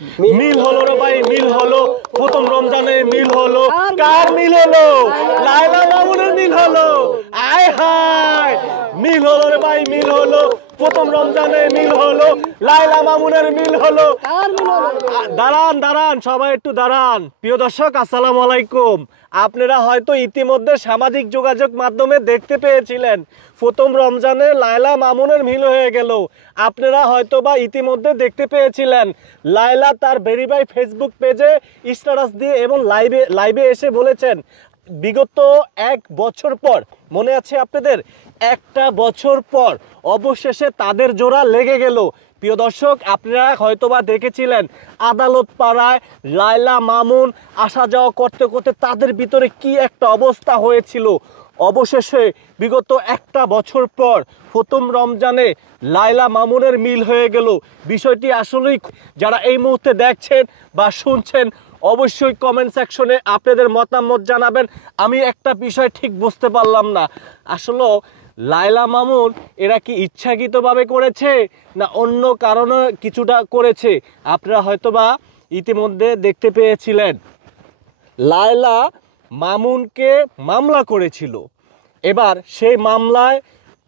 মিল হলো রে ভাই, মিল হলো। প্রথম রমজানে মিল হলো। কার মিল হলো? লায়লা মামুনের মিল হলো। আয় হায়, মিল হলো রে ভাই, মিল হলো। প্রথম রমজানে মিল হলো, লায়লা মামুনের মিল হলো। দাঁড়ান দাঁড়ান, সবাই একটু দাঁড়ান। প্রিয় দর্শক, আসসালামু আলাইকুম। আপনারা হয়তো ইতিমধ্যে সামাজিক যোগাযোগ মাধ্যমে দেখতে পেয়েছিলেন প্রথম রমজানে লায়লা মামুনের মিল হয়ে গেল। আপনারা হয়তো বা ইতিমধ্যে দেখতে পেয়েছিলেন লায়লা তার ভেরিফাই ফেসবুক পেজে স্ট্যাটাস দিয়ে এবং লাইভে এসে বলেছেন বিগত 1 বছর পর, মনে আছে আপনাদের, 1টা বছর পর অবশেষে তাদের জোড়া লেগে গেল। প্রিয় দর্শক, আপনারা হয়তোবা দেখেছিলেন আদালত পাড়ায় লায়লা মামুন আসা যাওয়া করতে করতে তাদের ভিতরে কি একটা অবস্থা হয়েছিল। অবশেষে বিগত 1টা বছর পর প্রথম রমজানে লায়লা মামুনের মিল হয়ে গেল। বিষয়টি আসলেই, যারা এই মুহূর্তে দেখছেন বা শুনছেন, অবশ্যই কমেন্ট সেকশনে আপনাদের মতামত জানাবেন। আমি একটা বিষয় ঠিক বুঝতে পারলাম না, আসলে লায়লা মামুন এরা কি ইচ্ছাকৃতভাবে করেছে না অন্য কারণে কিছুটা করেছে। আপনারা হয়তোবা ইতিমধ্যে দেখতে পেয়েছিলেন লায়লা মামুনকে মামলা করেছিল। এবার সেই মামলায়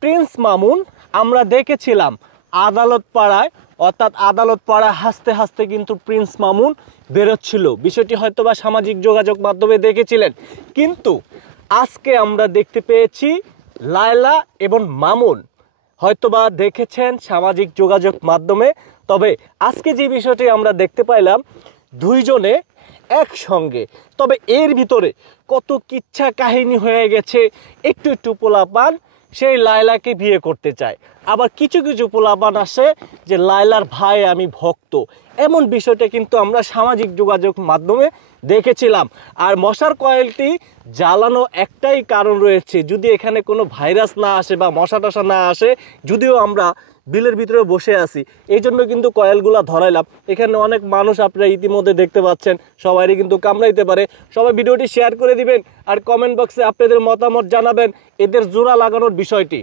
প্রিন্স মামুন আমরা দেখেছিলাম আদালত পাড়ায়, অর্থাৎ আদালত পাড়ায় হাসতে হাসতে কিন্তু প্রিন্স মামুন বেরোচ্ছিল। বিষয়টি হয়তোবা সামাজিক যোগাযোগ মাধ্যমে দেখেছিলেন, কিন্তু আজকে আমরা দেখতে পেয়েছি লায়লা এবং মামুন, হয়তোবা দেখেছেন সামাজিক যোগাযোগ মাধ্যমে। তবে আজকে যে বিষয়টি আমরা দেখতে পাইলাম দুইজনে একসঙ্গে, তবে এর ভিতরে কত কিচ্ছা কাহিনী হয়ে গেছে। একটু একটু পোলাপান সেই লায়লাকে বিয়ে করতে চায়, আবার কিছু কিছু পোলাপান আসে যে লায়লার ভাই আমি ভক্ত, এমন বিষয়টা কিন্তু আমরা সামাজিক যোগাযোগ মাধ্যমে দেখেছিলাম। আর মশার কয়েলটি জ্বালানো একটাই কারণ রয়েছে, যদি এখানে কোনো ভাইরাস না আসে বা মশা টশা না আসে, যদিও আমরা বিলের ভিতরে বসে আছি এই জন্য কিন্তু কয়েলগুলা ধরাইলাম। এখানে অনেক মানুষ আপনারা ইতিমধ্যে দেখতে পাচ্ছেন, সবাইরই কিন্তু কামড়াইতে পারে। সবাই ভিডিওটি শেয়ার করে দিবেন আর কমেন্ট বক্সে আপনাদের মতামত জানাবেন এদের জোড়া লাগানোর বিষয়টি।